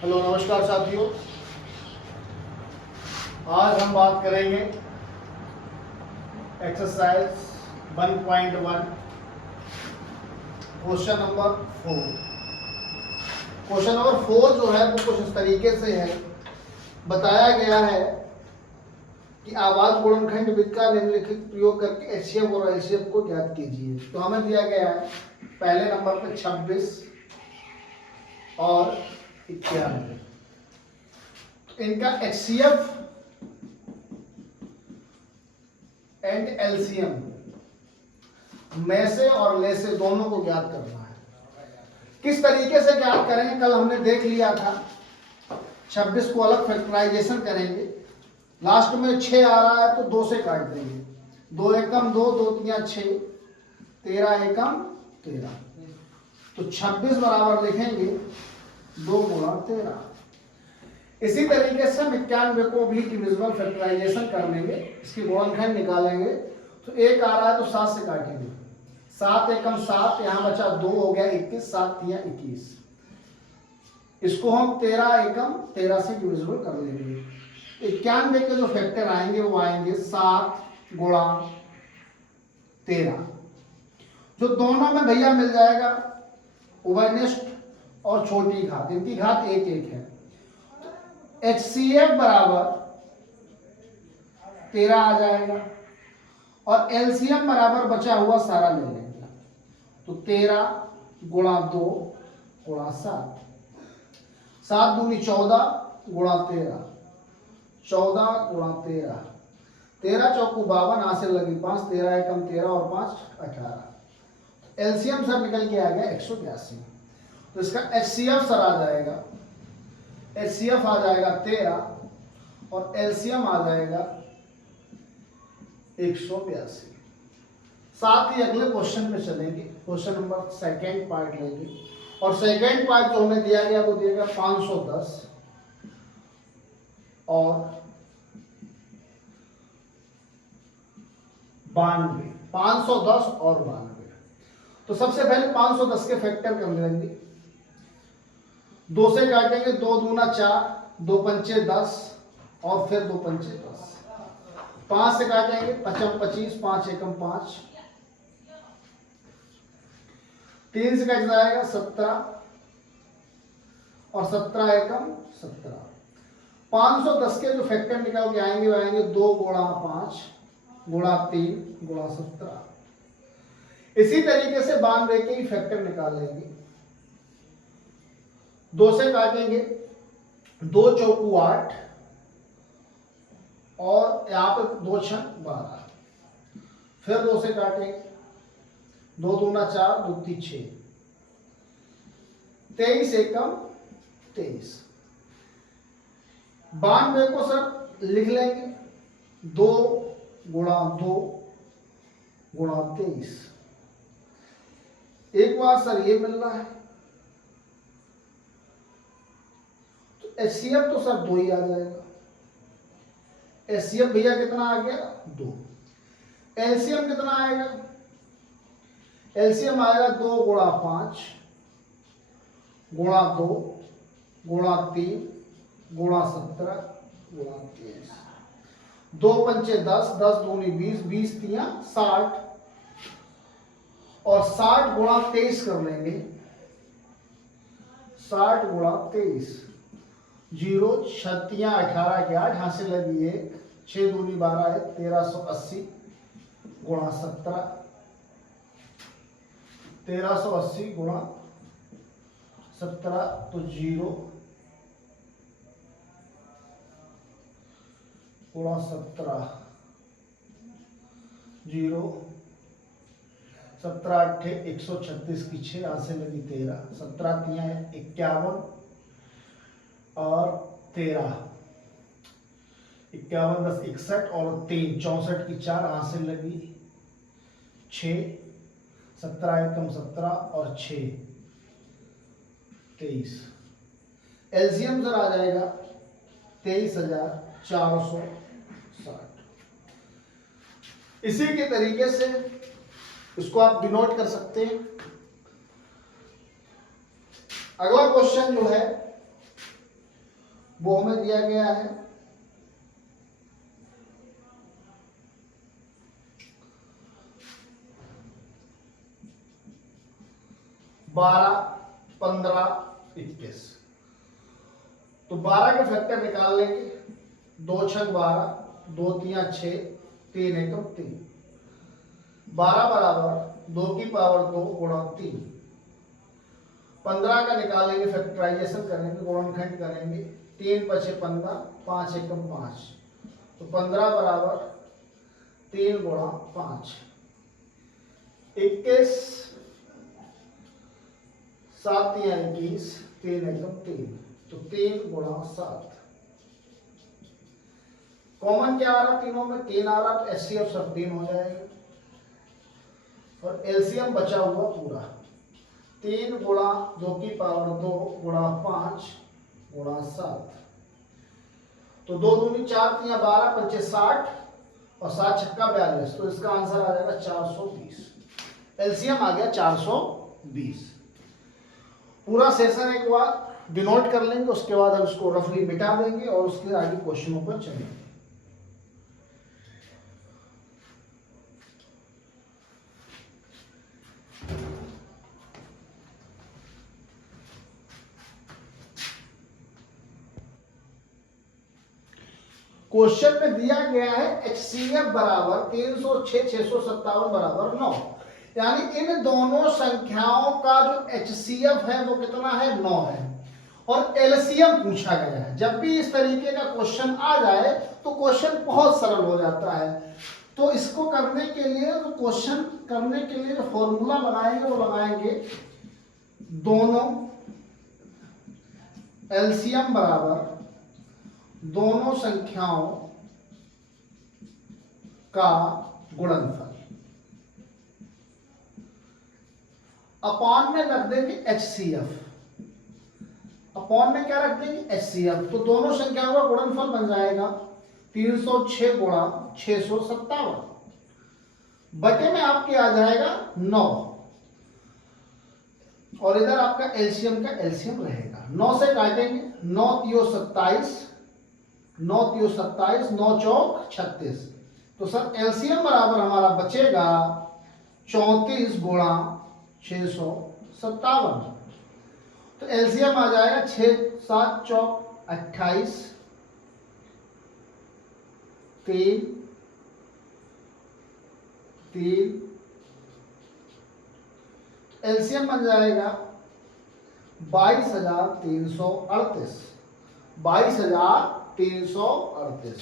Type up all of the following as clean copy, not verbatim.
Hello नमस्कार साथियों, आज हम बात करेंगे exercise 1.1 question number 4। Question number 4 जो है वो कुछ इस तरीके से है। बताया गया है कि आवाज गुणनखंड विधि का निम्नलिखित प्रयोग करके एचसीएफ और एलसीएफ को ज्ञात कीजिए। तो हमें दिया गया है पहले नंबर पे 26 और 91। इनका एचसीएफ एंड एलसीएम में से और ले से दोनों को ज्ञात करना है। किस तरीके से ज्ञात करेंगे, कल हमने देख लिया था। 26 को अलग फैक्टराइजेशन करेंगे, लास्ट में 6 आ रहा है तो 2 से काट देंगे। 2 एकम 2, 2 तिया 6, 13 एकम 13। तो 26 बराबर लिखेंगे 2 गुणा 13। इसी तरीके से 91 को भी डिविजिबल फैक्टराइजेशन कर लेंगे, इसकी गुणनखंड निकालेंगे। तो 1 आ रहा है तो 7 से काटेंगे। 7 एकम 7, यहां बचा 2 हो गया 21, 7 तिया 21। इसको हम 13 एकम 13 से डिविजिबल कर लेंगे। 91 के जो फैक्टर आएंगे वो आएंगे 7 गुणा 13, जो दोनों में भैया मिल जाएगा उभयनिष्ठ और छोटी घात, इनकी घात 1 है। HCF बराबर 13 आ जाएगा और LCM बराबर बचा हुआ सारा ले लेंगे। तो 13 गुणा 2 गुणा 7, 7 दूनी 14 गुणा 13, 14 गुणा 13, 13 चौकू 52, हासिल लगी 5, 13 एकम 13 और 5 18। एलसीएम सर निकल के आ गया 182। तो इसका HCF सर आ जाएगा, HCF आ जाएगा 13 और LCM आ जाएगा 182। साथ ही अगले क्वेश्चन पे चलेंगे। क्वेश्चन नंबर सेकेंड पार्ट लेंगे और सेकेंड पार्ट जो हमें दिया गया वो दिया गया 510 और 92। 510 और 92। तो सबसे पहले 510 के फैक्टर कर लेंगे। 2 से काटेंगे, 2 दूना 4, 2 पंचे 10 और फिर 2 पंचे 10। 5 से काटेंगे, 5 25, 5 एकम 5, 3 से कट जाएगा 17 और 17 एकम 17। 510 के जो फैक्टर निकाल के आएंगे वो आएंगे 2 गुणा 5 गुणा 3 गुणा 17। इसी तरीके से 92 के ही फैक्टर निकाल लेंगे। 2 से काटेंगे, 2 चौकू 8 और यहां पे 2 छन 12। फिर 2 से काटेंगे, 2 दूना 4, 2 ती 6, 23 एकम 23। 92 को सर लिख लेंगे 2 गुणा 2 गुणा 23। एक बार सर ये मिल रहा है। HCF तो सर 2 ही आ जाएगा। HCF भैया कितना आ गया 2। LCM कितना आएगा? LCM आएगा 2 गुणा 5 गुणा 2 गुणा 3 गुणा 17 गुणा 23। 2 पंचे 10, 10 दूनी 20, 20 तिया 60 और 60 गुणा 23 कर लेंगे। 60 गुणा 23, 0 छत्तियां 18 के 8, हासिल लगी 1, 6 दूनी 12 है 1380 गुणा 17, 1380 गुणा 17 तो 0 गुणा 17, 0 17 8 136 की 6, हासिल लगी 13, 17 तिया 51 और 13, 51 10 61 और 3 64 की 4, हासिल लगी 6, 17 एकम 17 और 6 23। एलसीएम सर आ जाएगा 23,460। इसी के तरीके से इसको आप डिनोट कर सकते हैं। अगला क्वेश्चन जो है वो हमें दिया गया है 12, 15, 21। तो 12 के फैक्टर निकाल लेंगे, 2 छक 12, 2 तिया 6, 3 एकम 3। 12 बराबर 2 की पावर 2 गुणा 3। 15 का निकालेंगे, फैक्टराइजेशन करेंगे, गुणनखंड करेंगे, 3 पछे 15, 5 एकम 5। तो 15 बराबर 3 गुणा 5। 21, 7 तिया 21, 3 एकम 3। तो 3 गुणा 7। कॉमन क्या आ रहा तीनों में? 3 आ रहा, तो एचसीएफ सब 3 हो जाएगा और एलसीएम बचा हुआ पूरा 3 गुणा 2 की पावर 2 गुणा 5 गुणा 7। तो 2 दूनी 4 तिया 12, 5 60 और 7 छक्का 42। तो इसका आंसर आ जाएगा 420। एलसीएम आ गया 420। पूरा सेशन एक बार डिनोट कर लेंगे, उसके बाद हम इसको रफली मिटा देंगे और उसके आगे क्वेश्चनों पर चलेंगे। क्वेश्चन में दिया गया है HCF बराबर 306, 657 बराबर 9। यानी इन दोनों संख्याओं का जो HCF है वो कितना है? 9 है। और LCM पूछा गया है। जब भी इस तरीके का क्वेश्चन आ जाए तो क्वेश्चन बहुत सरल हो जाता है। तो इसको करने के लिए, तो क्वेश्चन करने के लिए जो फॉर्मूला लगाएंगे वो लगाएंगे दोनों LCM बराबर दोनों संख्याओं का गुणनफल, अपॉन में रख देंगे HCF। अपॉन में क्या रख देंगे? HCF। तो दोनों संख्याओं का गुणनफल बन जाएगा 306 गुणा 657 बटे में आपके आ जाएगा 9 और इधर आपका एलसीएम का एलसीएम रहेगा। 9 से काटेंगे, 9 तियो 27, 9 तियो 27, 9 चौक 36। तो सर एलसीएम बराबर हमारा बचेगा 34 गुणा 657। तो एलसीएम आ जाएगा 6 7 चौक 28, 3 3। एलसीएम बन जाएगा 22,338। 22,338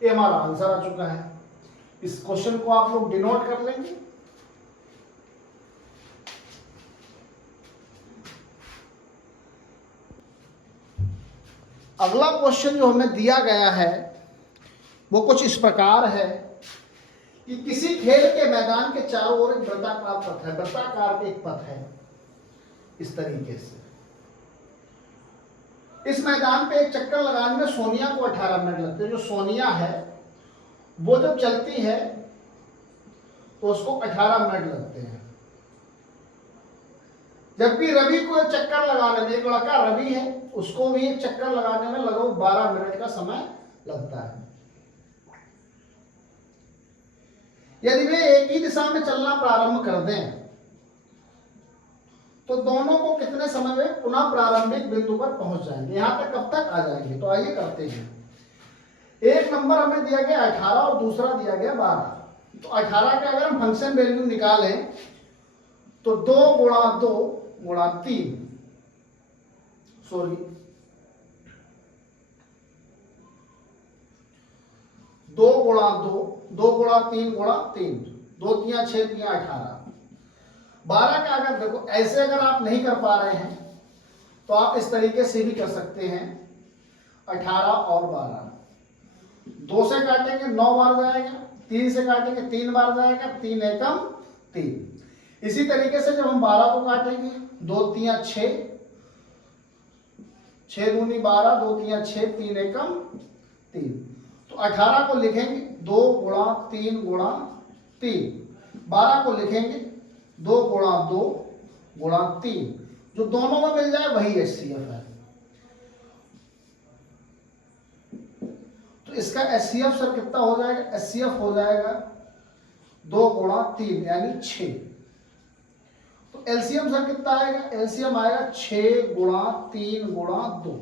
ये हमारा आंसर आ चुका है। इस क्वेश्चन को आप लोग डिनोट कर लेंगे। अगला क्वेश्चन जो हमें दिया गया है वो कुछ इस प्रकार है कि किसी खेल के मैदान के चारों ओर एक वृत्ताकार पथ है। वृत्ताकार एक पथ है इस तरीके से। इस मैदान पे एक चक्कर लगाने में सोनिया को 18 मिनट लगते हैं। जो सोनिया है वो जब चलती है तो उसको 18 मिनट लगते हैं। जबकि रवि को एक चक्कर लगाने में, एक लड़का रवि है, उसको भी एक चक्कर लगाने में लगभग 12 मिनट का समय लगता है। यदि वे एक ही दिशा में चलना प्रारंभ कर दें तो दोनों को कितने समय में पुनः प्रारंभिक बिंदु पर पहुंच जाएंगे? यहां तक कब तक आ जाएंगे? तो आइए करते हैं। एक नंबर हमें दिया गया 18 और दूसरा दिया गया 12। तो 18 का अगर हम फंक्शन वैल्यू निकालें तो 2 गुणा 2 गुणा 3, सॉरी 2 गुणा 2, 2 गुणा 3 गुणा 3, 2 तिया 6 तिया 18। 12 का अगर देखो, ऐसे अगर आप नहीं कर पा रहे हैं तो आप इस तरीके से भी कर सकते हैं। 18 और 12, 2 से काटेंगे 9 बार जाएगा, 3 से काटेंगे 3 बार जाएगा, 3 एकम 3। इसी तरीके से जब हम 12 को काटेंगे, 2 तिया 6, 6 दूनी 12, 2 तिया 6, 3 एकम 3। तो 18 को लिखेंगे 2 गुणा 3 गुणा 3। 12 को लिखेंगे 2 गुणा 2 गुणा 3। जो दोनों में मिल जाए वही एचसीएफ है। इसका एचसीएफ सर कितना हो जाएगा, एचसीएफ हो जाएगा 2 गुणा 3 यानी 6। तो एलसीएम सर कितना आएगा, एलसीएम आएगा 6 गुणा 3 गुणा 2,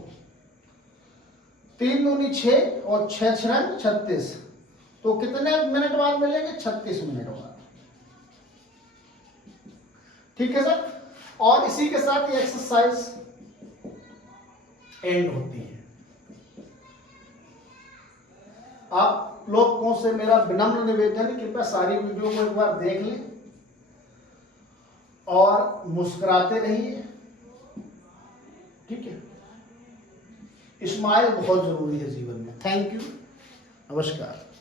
3 दूनी 6 और 6 6 36। तो कितने मिनट बाद मिलेंगे, 36 मिनट बाद। ठीक है सर। और इसी के साथ ये एक्सरसाइज एंड होती है। आप लोग को से मेरा विनम्र निवेदन है, कृपया सारी वीडियो को एक बार देख लें और मुस्कुराते रहिए। ठीक है, स्माइल बहुत जरूरी है जीवन में। थैंक यू, नमस्कार।